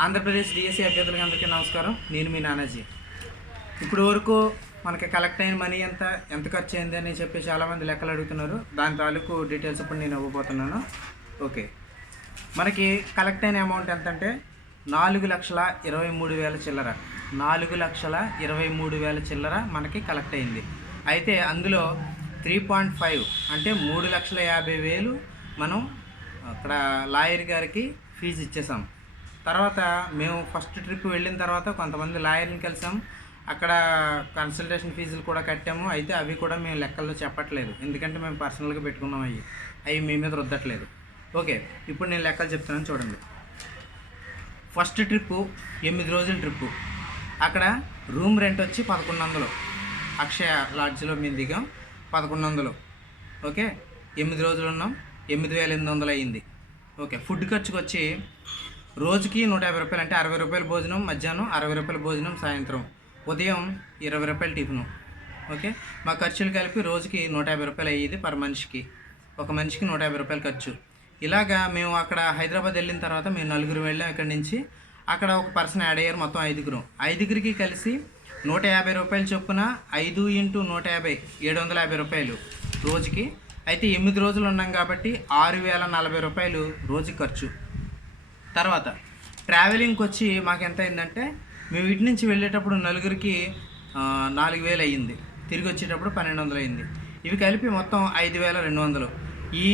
Andhra Pradesh DSC అభ్యర్థులకి అందరికీ నమస్కారం. నేను మీ నానాజీ. ఇప్పుడు వరకు మనకి కలెక్ట్ అయిన మనీ ఎంత ఖర్చు అయింది అని చెప్పి చాలామంది లెక్కలు అడుగుతున్నారు. దాని తాలూకు డీటెయిల్స్ ఇప్పుడు నేను ఇవ్వబోతున్నాను. ఓకే, మనకి కలెక్ట్ అయిన అమౌంట్ ఎంత అంటే 4,23,000 చిల్లర. 4,23,000 చిల్లర మనకి కలెక్ట్ అయింది. అయితే అందులో 3.5 అంటే 3,50,000 మనం అక్కడ లాయర్ గారికి ఫీజు ఇచ్చేసాం. తర్వాత మేము ఫస్ట్ ట్రిప్ వెళ్ళిన తర్వాత కొంతమంది లాయర్ని కలిసాం. అక్కడ కన్సల్టేషన్ ఫీజులు కూడా కట్టాము. అయితే అవి కూడా మేము లెక్కల్లో చెప్పట్లేదు, ఎందుకంటే మేము పర్సనల్గా పెట్టుకున్నాం. అవి మీ మీద రుద్దట్లేదు. ఓకే, ఇప్పుడు నేను లెక్కలు చెప్తున్నాను చూడండి. ఫస్ట్ ట్రిప్పు 8 రోజుల ట్రిప్పు. అక్కడ రూమ్ రెంట్ వచ్చి 1,100. అక్షయ లాడ్జ్లో మేము దిగాం. 1,100. ఓకే, 8 రోజులు ఉన్నాం. 8,800 అయ్యింది. ఓకే, ఫుడ్ ఖర్చుకు వచ్చి రోజుకి 150 రూపాయలు, అంటే 60 రూపాయలు భోజనం మధ్యాహ్నం, 60 రూపాయలు భోజనం సాయంత్రం, ఉదయం 20 రూపాయలు టిఫిను. ఓకే, మా ఖర్చులు కలిపి రోజుకి 150 రూపాయలు అయ్యేది పర్ మనిషికి. ఒక మనిషికి 150 రూపాయలు ఖర్చు. ఇలాగా మేము అక్కడ హైదరాబాద్ వెళ్ళిన తర్వాత మేము 4 వెళ్ళాం ఇక్కడి నుంచి. అక్కడ ఒక పర్సన్ యాడ్ అయ్యారు, మొత్తం 5గురికి కలిసి 150 రూపాయలు చొప్పున 5 × 150 750 రూపాయలు రోజుకి. అయితే 8 రోజులు ఉన్నాం కాబట్టి 6,040 రూపాయలు రోజు ఖర్చు. తర్వాత ట్రావెలింగ్కి వచ్చి మాకు ఎంత అయిందంటే, మేము ఇటు నుంచి వెళ్ళేటప్పుడు 4గురికి 4,000 అయ్యింది, తిరిగి వచ్చేటప్పుడు 1,200 అయింది. ఇవి కలిపి మొత్తం 5,200. ఈ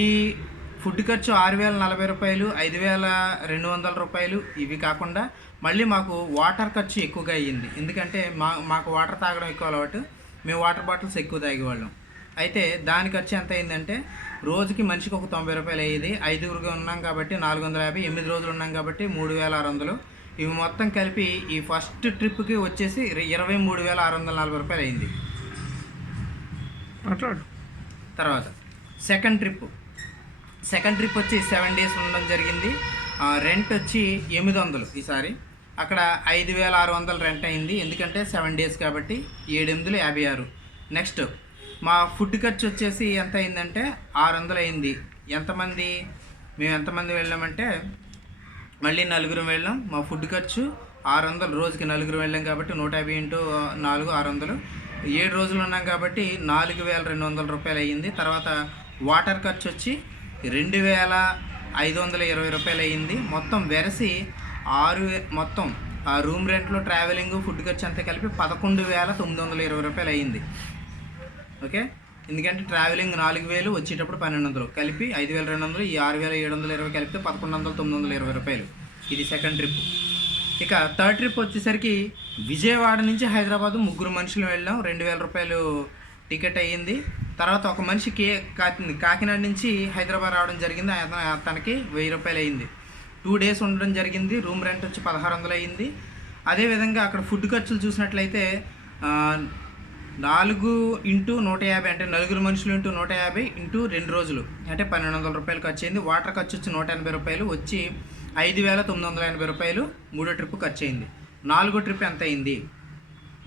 ఫుడ్ ఖర్చు 6,040 రూపాయలు, 5,200 రూపాయలు. ఇవి కాకుండా మళ్ళీ మాకు వాటర్ ఖర్చు ఎక్కువగా అయ్యింది, ఎందుకంటే మాకు వాటర్ తాగడం ఎక్కువ అలవాటు. మేము వాటర్ బాటిల్స్ ఎక్కువ తాగేవాళ్ళం. అయితే దాని ఖర్చు ఎంత అయిందంటే, రోజుకి మనిషికి ఒక 90 రూపాయలు అయ్యేది. 5గురికి ఉన్నాం కాబట్టి 450, 8 రోజులు ఉన్నాం కాబట్టి 3,600. ఇవి మొత్తం కలిపి ఈ ఫస్ట్ ట్రిప్కి వచ్చేసి 23,640 రూపాయలు అయింది. తర్వాత సెకండ్ ట్రిప్ వచ్చి 7 డేస్ ఉండడం జరిగింది. రెంట్ వచ్చి 800. ఈసారి అక్కడ 5,600 రెంట్ అయింది, ఎందుకంటే 7 డేస్ కాబట్టి. 7,856. నెక్స్ట్ మా ఫుడ్ ఖర్చు వచ్చేసి ఎంత అయిందంటే 600 అయింది. మేము ఎంతమంది వెళ్ళామంటే, మళ్ళీ 4 వెళ్ళాం. మా ఫుడ్ ఖర్చు 600, రోజుకి 4 వెళ్ళాం కాబట్టి 150 × 4 600. 7 రోజులు ఉన్నాం కాబట్టి 4,200 రూపాయలు అయ్యింది. తర్వాత వాటర్ ఖర్చు వచ్చి 2,520 రూపాయలు అయ్యింది. మొత్తం వెరసి మొత్తం ఆ రూమ్ రెంట్లో ట్రావెలింగ్ ఫుడ్ ఖర్చు అంతా కలిపి 11,920 రూపాయలు అయ్యింది. ఓకే, ఎందుకంటే ట్రావెలింగ్ 4,000, వచ్చేటప్పుడు 1,200, కలిపి 5,200. ఈ 6,720 కలిపితే 11,920 రూపాయలు. ఇది సెకండ్ ట్రిప్. ఇక థర్డ్ ట్రిప్ వచ్చేసరికి విజయవాడ నుంచి హైదరాబాద్ 3 మనుషులు వెళ్ళాం. 2,000 రూపాయలు టికెట్ అయ్యింది. తర్వాత ఒక మనిషికి కాకినాడ నుంచి హైదరాబాద్ రావడం జరిగింది. తనకి 1,000 రూపాయలు అయ్యింది. 2 డేస్ ఉండడం జరిగింది. రూమ్ రెంట్ వచ్చి 1,600 అయ్యింది. అదేవిధంగా అక్కడ ఫుడ్ ఖర్చులు చూసినట్లయితే 4 × 150, అంటే 4 మనుషులు × 150 × 2 రోజులు, అంటే 1,200 రూపాయలు ఖర్చు అయింది. వాటర్ ఖర్చు వచ్చి 180 రూపాయలు, వచ్చి 5,980 రూపాయలు మూడో ట్రిప్ ఖర్చు అయింది. నాలుగో ట్రిప్ ఎంత అయింది,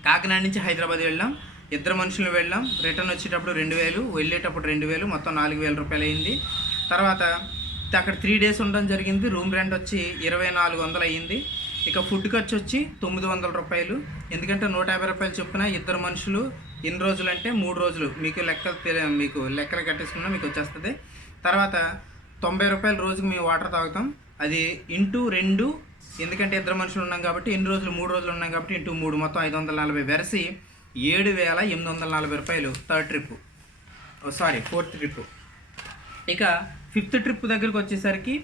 కాకినాడ నుంచి హైదరాబాద్ వెళ్ళాం. 2 మనుషులు వెళ్ళాం. రిటర్న్ వచ్చేటప్పుడు 2,000, వెళ్ళేటప్పుడు 2,000, మొత్తం 4,000 రూపాయలు అయింది. తర్వాత అక్కడ 3 డేస్ ఉండడం జరిగింది. రూమ్ రెంట్ వచ్చి 2,400 అయ్యింది. ఇక ఫుడ్ ఖర్చు వచ్చి 900 రూపాయలు, ఎందుకంటే 150 రూపాయలు చొప్పున 2 మనుషులు. ఎన్ని రోజులు అంటే 3 రోజులు. మీకు లెక్కలు కట్టేసుకున్నా మీకు వచ్చేస్తుంది. తర్వాత 90 రూపాయలు రోజుకి మేము వాటర్ తాగుతాం. అది × 2, ఎందుకంటే 2 మనుషులు ఉన్నాం కాబట్టి. ఎన్ని రోజులు, 3 రోజులు ఉన్నాం కాబట్టి × 3, మొత్తం 540 వెరసి 7,840 రూపాయలు ఫోర్త్ ట్రిప్. ఇక ఫిఫ్త్ ట్రిప్ దగ్గరికి వచ్చేసరికి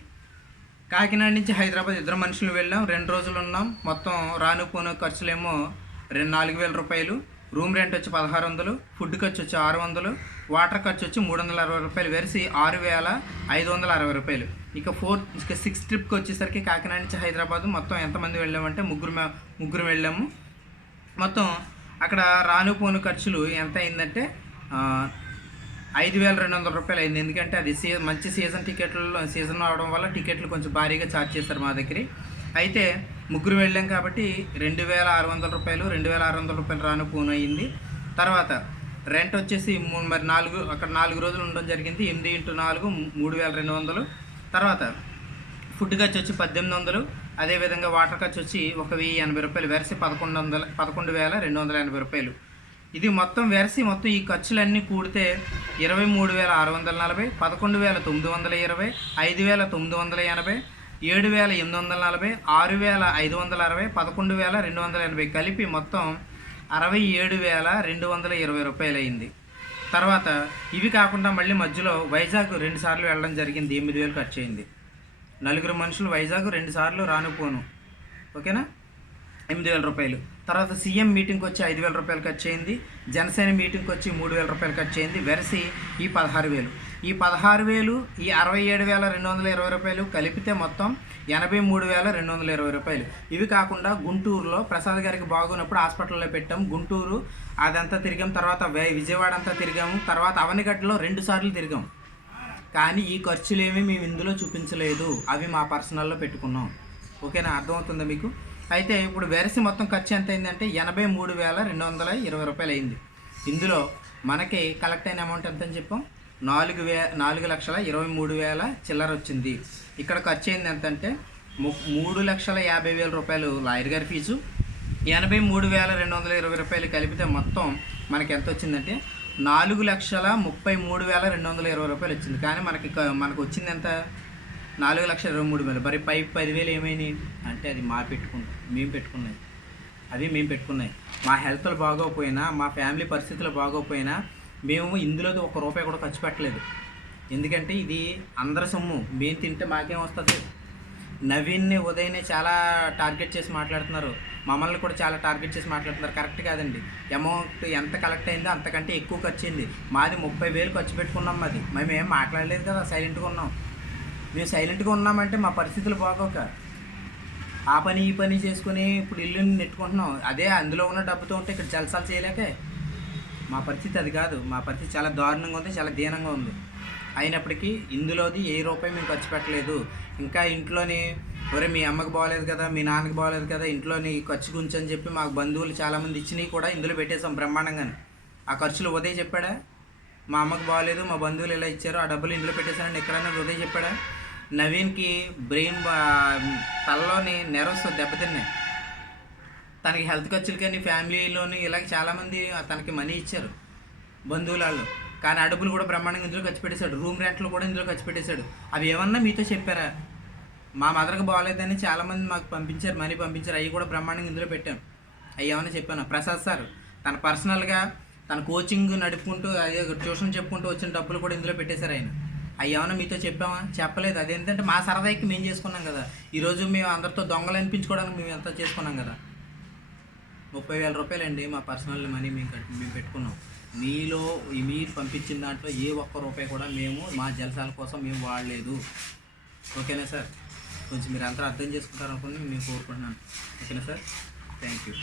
కాకినాడ నుంచి హైదరాబాద్ 2 మనుషులు వెళ్ళాం. 2 రోజులు ఉన్నాం. మొత్తం రాను పోను ఖర్చులేమో 4,000 రూపాయలు. రూమ్ రెంట్ వచ్చి 1,600, ఫుడ్ ఖర్చు వచ్చి 600, వాటర్ ఖర్చు వచ్చి 360 రూపాయలు, వెరిసి 6,560 రూపాయలు. ఇక సిక్స్త్ ట్రిప్కి వచ్చేసరికి కాకినాడ నుంచి హైదరాబాద్ మొత్తం ఎంతమంది వెళ్ళామంటే ముగ్గురు వెళ్ళాము. మొత్తం అక్కడ రాను పోను ఖర్చులు ఎంత అయిందంటే 5,200 రూపాయలు అయింది, ఎందుకంటే అది మంచి సీజన్ అవడం వల్ల టికెట్లు కొంచెం భారీగా ఛార్జ్ చేస్తారు మా దగ్గర. అయితే 3 వెళ్ళాం కాబట్టి 2,600 రూపాయలు, 2,600 రూపాయలు రాను పోను అయ్యింది. తర్వాత రెంట్ వచ్చేసి మరి 4 రోజులు ఉండడం జరిగింది. 8 × 4 3,200. తర్వాత ఫుడ్ ఖర్చు వచ్చి 1800, అదేవిధంగా వాటర్ ఖర్చు వచ్చి 1080 రూపాయలు, వెరసి 11,280 రూపాయలు. ఇది మొత్తం వెరసి మొత్తం ఈ ఖర్చులన్నీ కూడితే 23,640, 11,920, 5,980, 7,840, 6,560, 11,280 కలిపి మొత్తం 67,220 రూపాయలు అయింది. తర్వాత ఇవి కాకుండా మళ్ళీ మధ్యలో వైజాగ్ 2 సార్లు వెళ్ళడం జరిగింది, 8,000 ఖర్చు అయింది. 4 మనుషులు వైజాగ్ 2 సార్లు రానుపోను, ఓకేనా, 8,000 రూపాయలు. తర్వాత సీఎం మీటింగ్కి వచ్చి 5,000 రూపాయలు ఖర్చు అయింది. జనసేన మీటింగ్కి వచ్చి 3,000 రూపాయలు ఖర్చు అయింది. వెరసి ఈ 16,000. ఈ 16,000 ఈ 67,220 రూపాయలు కలిపితే మొత్తం 83,220 రూపాయలు. ఇవి కాకుండా గుంటూరులో ప్రసాద్ గారికి బాగున్నప్పుడు హాస్పిటల్లో పెట్టాము. గుంటూరు అదంతా తిరిగాం. తర్వాత విజయవాడ అంతా తిరిగాము. తర్వాత అవనిగడ్డలో 2 సార్లు తిరిగాం. కానీ ఈ ఖర్చులేమీ మేము ఇందులో చూపించలేదు, అవి మా పర్సనల్లో పెట్టుకున్నాం. ఓకేనా, అర్థమవుతుందా మీకు? అయితే ఇప్పుడు వెరసి మొత్తం ఖర్చు ఎంత అయిందంటే 83,220 రూపాయలు అయింది. ఇందులో మనకి కలెక్ట్ అయిన అమౌంట్ ఎంత అని చెప్పాం, 4,23,000 చిల్లర వచ్చింది. ఇక్కడ ఖర్చు అయింది ఎంతంటే 3,50,000 రూపాయలు లాయర్ గారి ఫీజు, 83,220 రూపాయలు కలిపితే మొత్తం మనకి ఎంత వచ్చిందంటే 4,33,220 రూపాయలు వచ్చింది. కానీ మనకు వచ్చింది ఎంత, 4,23,000. మరి 10,000 ఏమైనాయి అంటే అది మేము పెట్టుకున్నాయి. మా హెల్త్లు బాగోకపోయినా, మా ఫ్యామిలీ పరిస్థితులు బాగోకపోయినా మేము ఇందులో 1 రూపాయి కూడా ఖర్చు పెట్టలేదు. ఎందుకంటే ఇది అందరి సొమ్ము, మేము తింటే మాకేం వస్తుంది. నవీన్ని, ఉదయనే చాలా టార్గెట్ చేసి మాట్లాడుతున్నారు, మమ్మల్ని కూడా చాలా టార్గెట్ చేసి మాట్లాడుతున్నారు. కరెక్ట్ కాదండి. అమౌంట్ ఎంత కలెక్ట్ అయిందో అంతకంటే ఎక్కువ ఖర్చు అయింది. మాది 30,000 ఖర్చు పెట్టుకున్నాం. మేము ఏం మాట్లాడలేదు కదా, సైలెంట్గా ఉన్నాం. మేము సైలెంట్గా ఉన్నామంటే మా పరిస్థితులు బాగోక ఆ పని ఈ పని చేసుకుని ఇప్పుడు ఇల్లుని నెట్టుకుంటున్నాం. అదే అందులో ఉన్న డబ్బుతో ఉంటే ఇక్కడ జలసాలు చేయలేకే. మా పరిస్థితి అది కాదు. మా పరిస్థితి చాలా దారుణంగా ఉంది, చాలా దీనంగా ఉంది. అయినప్పటికీ ఇందులోది ఏ రూపాయి మేము ఖర్చు పెట్టలేదు. ఇంకా ఇంట్లోని ఒరే మీ అమ్మకి బాగోలేదు కదా, మీ నాన్నకి బాగోలేదు కదా, ఇంట్లోని ఖర్చు గురించి అని చెప్పి మాకు బంధువులు చాలామంది ఇచ్చినవి కూడా ఇందులో పెట్టేసాం బ్రహ్మాండంగానే. ఆ ఖర్చులు ఉదయం చెప్పాడా, మా అమ్మకి బాగోలేదు మా బంధువులు ఇలా ఇచ్చారు ఆ డబ్బులు ఇందులో పెట్టేశానని ఎక్కడన్నా ఉదయం చెప్పాడా? నవీన్కి బ్రెయిన్ తలలోని నెర్వ్స్ దెబ్బతిన్నాయి. తనకి హెల్త్ ఖర్చులు కానీ ఫ్యామిలీలోని ఇలాగ చాలామంది తనకి మనీ ఇచ్చారు బంధువుల వాళ్ళు. కానీ ఆ డబ్బులు కూడా బ్రహ్మాండంగా ఇందులో ఖర్చు పెట్టేశాడు. రూమ్ రెంట్లు కూడా ఇందులో ఖర్చు పెట్టేశాడు. అవి ఏమన్నా మీతో చెప్పారా? మా మదర్కి బాగోలేదని చాలామంది మాకు పంపించారు, మనీ పంపించారు. అవి కూడా బ్రహ్మాండంగా ఇందులో పెట్టాను. అవి ఏమన్నా చెప్పాను? ప్రసాద్ సార్ తన పర్సనల్గా తన కోచింగ్ నడుపుకుంటూ అదే ట్యూషన్ చెప్పుకుంటూ వచ్చిన డబ్బులు కూడా ఇందులో పెట్టేశారు ఆయన. అవి ఏమన్నా మీతో చెప్పామా? చెప్పలేదు. అదేంటంటే మా సరదాకి మేము చేసుకున్నాం కదా. ఈరోజు మేము అందరితో దొంగలు అనిపించుకోవడానికి మేము ఎంత చేసుకున్నాం కదా. 30,000 రూపాయలండి మా పర్సనల్ మనీ మేము పెట్టుకున్నాం. మీలో మీరు పంపించిన దాంట్లో ఏ ఒక్క రూపాయి కూడా మేము మా జలసాల కోసం మేము వాడలేదు. ఓకేనా సార్? కొంచెం మీరు అంతా అర్థం చేసుకుంటారనుకుని నేను కోరుకుంటున్నాను. ఓకేనా సార్? Thank you.